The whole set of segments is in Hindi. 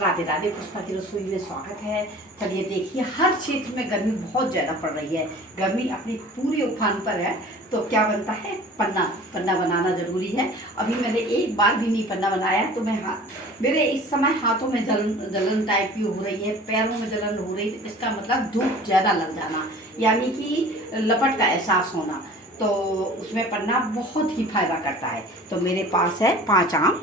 राधे राधे, पुष्पा की रसोई में स्वागत है। चलिए देखिए, हर क्षेत्र में गर्मी बहुत ज़्यादा पड़ रही है, गर्मी अपनी पूरे उफान पर है। तो क्या बनता है, पन्ना। पन्ना बनाना ज़रूरी है। अभी मैंने एक बार भी नहीं पन्ना बनाया, तो मेरे इस समय हाथों में जलन टाइप की हो रही है, पैरों में जलन हो रही है। इसका मतलब धूप ज़्यादा लग जाना, यानी कि लपट का एहसास होना। तो उसमें पन्ना बहुत ही फायदा करता है। तो मेरे पास है 5 आम,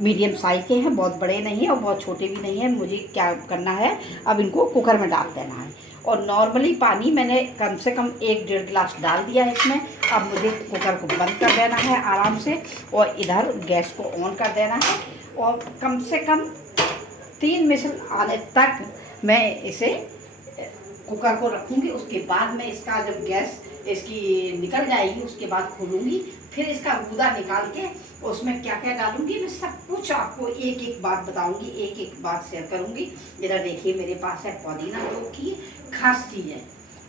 मीडियम साइज के हैं, बहुत बड़े नहीं है और बहुत छोटे भी नहीं है। मुझे क्या करना है, अब इनको कुकर में डाल देना है। और नॉर्मली पानी मैंने कम से कम 1-1.5 गिलास डाल दिया है इसमें। अब मुझे कुकर को बंद कर देना है आराम से, और इधर गैस को ऑन कर देना है। और कम से कम 3 विसल आने तक मैं इसे कुकर को रखूँगी। उसके बाद मैं इसका जब गैस इसकी निकल जाएगी, उसके बाद खोलूँगी। फिर इसका गूदा निकाल के उसमें क्या क्या डालूंगी, मैं सब कुछ आपको एक एक बात बताऊंगी, एक एक बात शेयर करूंगी। इधर देखिए, मेरे पास है पुदीना, जो कि खास चीज़ है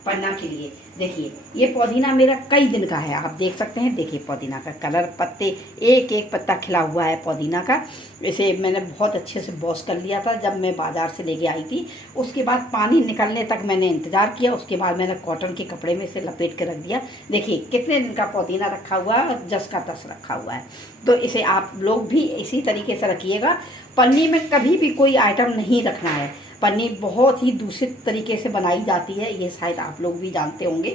पन्ना के लिए। देखिए, ये पुदीना मेरा कई दिन का है, आप देख सकते हैं। देखिए पुदीना का कलर, पत्ते, एक एक पत्ता खिला हुआ है पुदीना का। इसे मैंने बहुत अच्छे से वॉश कर लिया था जब मैं बाज़ार से लेके आई थी। उसके बाद पानी निकलने तक मैंने इंतज़ार किया। उसके बाद मैंने कॉटन के कपड़े में इसे लपेट के रख दिया। देखिए कितने दिन का पुदीना रखा हुआ है, और जस का तस रखा हुआ है। तो इसे आप लोग भी इसी तरीके से रखिएगा। पन्नी में कभी भी कोई आइटम नहीं रखना है। पन्नी बहुत ही दूषित तरीके से बनाई जाती है, ये शायद आप लोग भी जानते होंगे।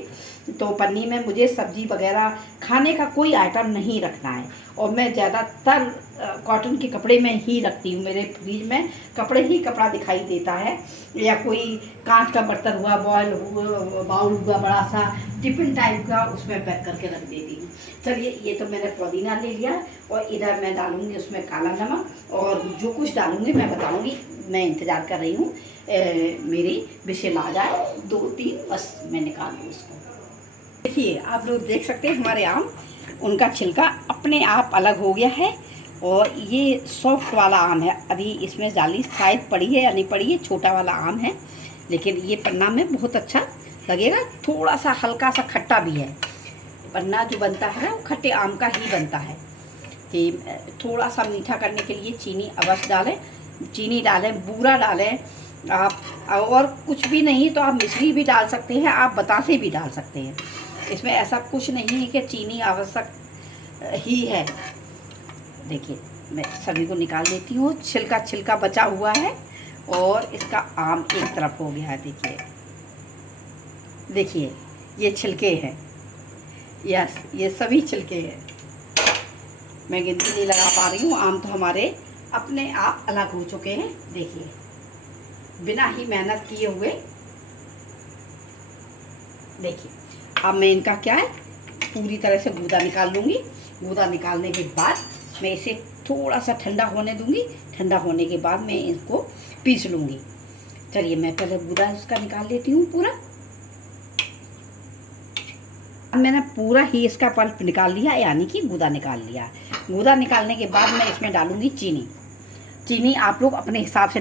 तो पन्नी में मुझे सब्जी वगैरह खाने का कोई आइटम नहीं रखना है। और मैं ज़्यादातर कॉटन के कपड़े में ही रखती हूँ। मेरे फ्रिज में कपड़े ही कपड़ा दिखाई देता है, या कोई कांच का बर्तन हुआ, बाउल हुआ बड़ा सा टिफिन टाइप का, उसमें पैक करके रख देती हूँ। चलिए, ये तो मैंने पुदीना ले लिया, और इधर मैं डालूँगी उसमें काला नमक, और जो कुछ डालूँगी मैं बताऊँगी। मैं इंतज़ार कर रही हूँ मेरी विशेल आ जाए, 2-3 बस मैं निकाल लूँ इसको। देखिए, आप लोग देख सकते हैं हमारे आम, उनका छिलका अपने आप अलग हो गया है। और ये सॉफ्ट वाला आम है। अभी इसमें जाली शायद पड़ी है या नहीं पड़ी है, छोटा वाला आम है, लेकिन ये पन्ना में बहुत अच्छा लगेगा। थोड़ा सा हल्का सा खट्टा भी है। पन्ना जो बनता है वो खट्टे आम का ही बनता है। कि थोड़ा सा मीठा करने के लिए चीनी अवश्य डालें, चीनी डालें, बूरा डालें आप। और कुछ भी नहीं तो आप मिश्री भी डाल सकते हैं, आप बतासे भी डाल सकते हैं। इसमें ऐसा कुछ नहीं है कि चीनी आवश्यक ही है। देखिए, मैं सभी को निकाल देती हूँ। छिलका छिलका बचा हुआ है, और इसका आम एक तरफ हो गया है। देखिए देखिए, ये छिलके हैं, यस, ये सभी छिलके हैं। मैं गिनती नहीं लगा पा रही हूँ। आम तो हमारे अपने आप अलग हो चुके हैं। देखिए, बिना ही मेहनत किए हुए। देखिए, अब मैं इनका क्या है, पूरी तरह से गूदा निकाल लूँगी। गूदा निकालने के बाद मैं इसे थोड़ा सा ठंडा होने दूँगी। ठंडा होने के बाद मैं इसको पीस लूँगी। चलिए, मैं पहले गूदा इसका निकाल लेती हूँ पूरा। मैंने पूरा ही इसका पल्प निकाल लिया, यानी कि गूदा निकाल लिया। गूदा निकालने के बाद मैं इसमें डालूँगी चीनी। चीनी आप लोग अपने हिसाब से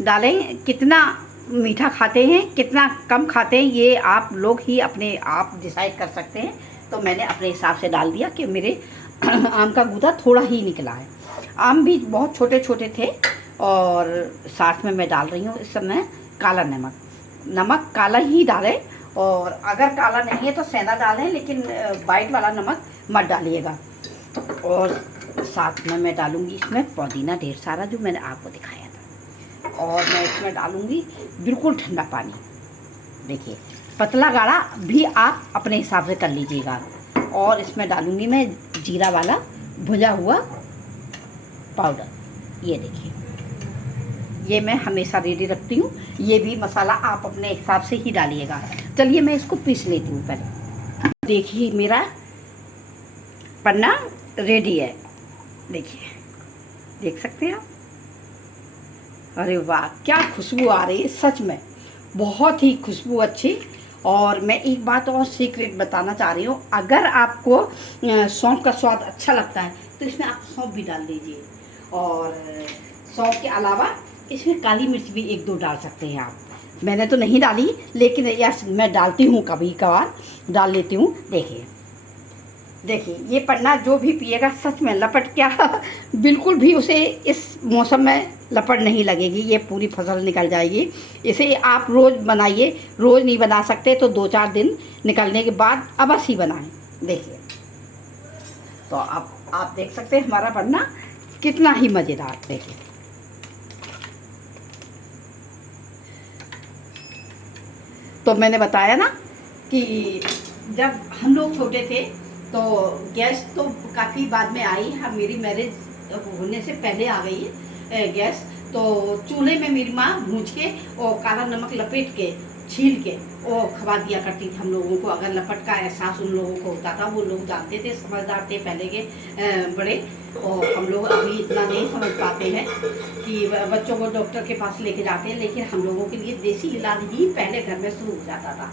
डालें। कितना मीठा खाते हैं, कितना कम खाते हैं, ये आप लोग ही अपने आप डिसाइड कर सकते हैं। तो मैंने अपने हिसाब से डाल दिया कि मेरे आम का गूदा थोड़ा ही निकला है। आम भी बहुत छोटे छोटे थे। और साथ में मैं डाल रही हूँ इस समय काला नमक। नमक काला ही डालें, और अगर काला नहीं है तो सेंधा डालें, लेकिन वाइट वाला नमक मत डालिएगा। और साथ में मैं डालूँगी इसमें पुदीना ढेर सारा, जो मैंने आपको दिखाया था। और मैं इसमें डालूँगी बिल्कुल ठंडा पानी। देखिए, पतला गाढ़ा भी आप अपने हिसाब से कर लीजिएगा। और इसमें डालूँगी मैं जीरा वाला भुजा हुआ पाउडर। ये देखिए, ये मैं हमेशा रेडी रखती हूँ। ये भी मसाला आप अपने हिसाब से ही डालिएगा। चलिए, मैं इसको पीस लेती हूँ पहले। देखिए, मेरा पन्ना रेडी है। देखिए, देख सकते हैं आप। अरे वाह, क्या खुशबू आ रही है, सच में बहुत ही खुशबू अच्छी। और मैं एक बात और सीक्रेट बताना चाह रही हूँ। अगर आपको सौंफ का स्वाद अच्छा लगता है तो इसमें आप सौंफ भी डाल दीजिए। और सौंफ के अलावा इसमें काली मिर्च भी 1-2 डाल सकते हैं आप। मैंने तो नहीं डाली, लेकिन यस, मैं डालती हूँ, कभी कभार डाल लेती हूँ। देखिए, देखिए ये पन्ना जो भी पिएगा सच में लपट क्या बिल्कुल भी उसे इस मौसम में लपट नहीं लगेगी, ये पूरी फसल निकल जाएगी। इसे आप रोज़ बनाइए, रोज़ नहीं बना सकते तो 2-4 दिन निकलने के बाद अवश्य ही बनाएं। देखिए तो आप देख सकते हैं हमारा पन्ना कितना ही मज़ेदार। देखिए तो मैंने बताया ना कि जब हम लोग छोटे थे तो गैस तो काफ़ी बाद में आई, हाँ मेरी मैरिज होने से पहले आ गई है गैस। तो चूल्हे में मेरी माँ भूंज के और काला नमक लपेट के छील के और खवा दिया करती थी हम लोगों को। अगर लपट का एहसास उन लोगों को होता था, वो लोग जानते थे, समझदार थे पहले के बड़े। और हम लोग अभी इतना नहीं समझ पाते हैं कि बच्चों को डॉक्टर के पास लेके जाते हैं, लेकिन हम लोगों के लिए देसी इलाज ही पहले घर में शुरू हो जाता था।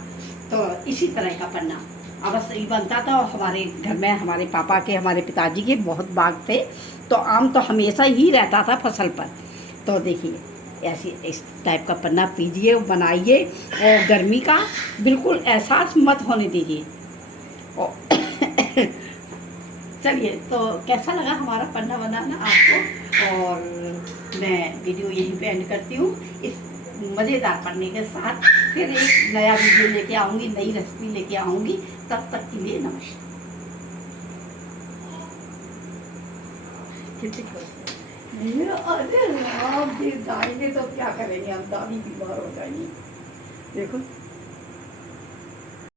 तो इसी तरह का पन्ना अवश्य ही बनता था। और हमारे घर में हमारे पापा के, हमारे पिताजी के बहुत बाग थे, तो आम तो हमेशा ही रहता था फसल पर। तो देखिए ऐसी इस टाइप का पन्ना पीजिए, बनाइए और गर्मी का बिल्कुल एहसास मत होने दीजिए। और चलिए तो कैसा लगा हमारा पन्ना बनाना आपको, और मैं वीडियो यहीं पे एंड करती हूँ। इस मज़ेदार पन्ने के साथ फिर एक नया वीडियो लेके आऊँगी, नई रेसिपी लेके आऊँगी। तब तक के लिए नमस्कार। अरे आप दादी तो क्या करेंगे, अब दादी बीमार हो जाएंगी। देखो